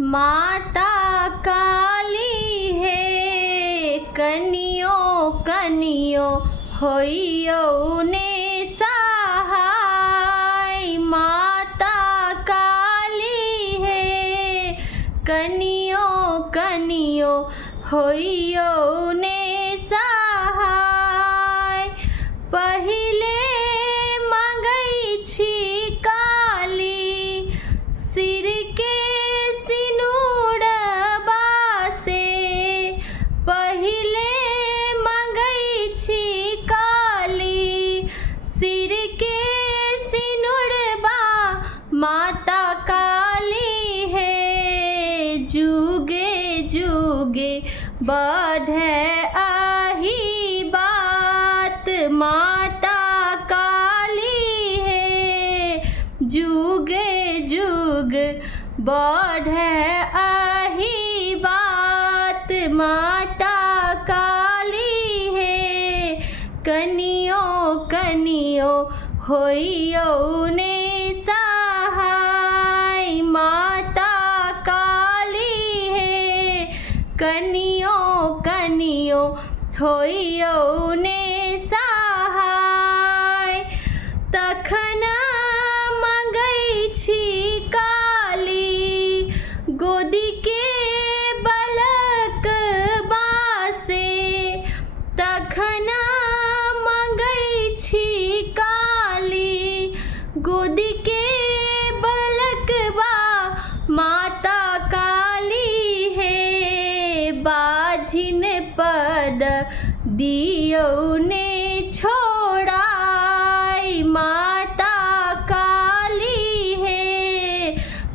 माता काली है कनियो कनियो होइयो ने सहाय। माता काली है कनियो कनियो होइयो ने सहाय। पहिले मंगई छी काली सिर के सिनुरबा से। पहिले मंगई छी काली सिर के सिनुरबा। माता काली है जुगे जुगे बढ़े आही बात। माता काली है जुगे जुग बढ़े आही बात। माता काली है कनियो कनियो होइयो ने सहाय। माता काली है कनियो कनियो होइयो ने सहाय। तखन मंगई छी काली गोदी के बलकबा से। तखन मंगई छी काली गोदी के बलकबा। माता काली है बाझिन पद दियो ने छोड़ाई। माता काली है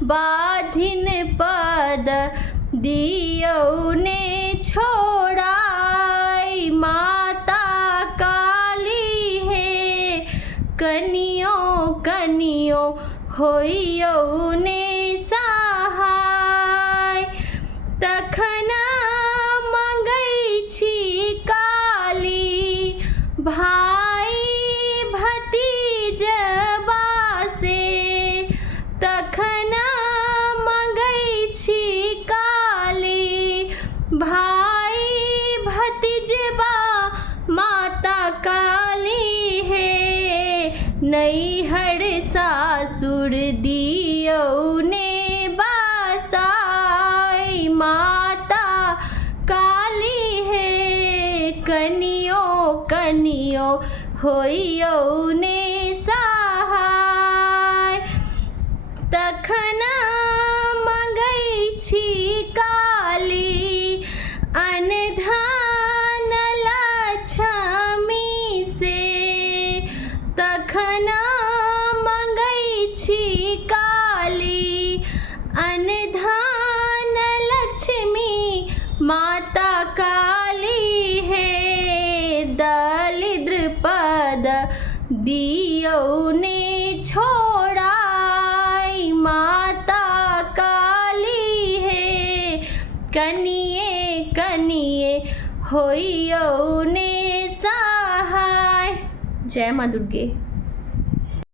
बाझिन पद दियो ने छोड़ाई। माता काली है कनियो कनियो होइयो ने सहाय। तखन मंगई छी काली भाई भतीजबा से। तखन मंगई छी काली भाई भतीजबा। माता काली है नैहर सासुर दियो ने बसाई। माता काली है कनियो कनियो होइयो ने सहाय। तखन मंगई छी काली अनधन लक्ष्मी से। तखन मंगई छी काली अनधन लक्ष्मी। माता काली है दलिद्र पद दियो ने छोड़ाई। माता काली है कनिये कनिये होइयो ने सहाय। जय माँ दुर्गे।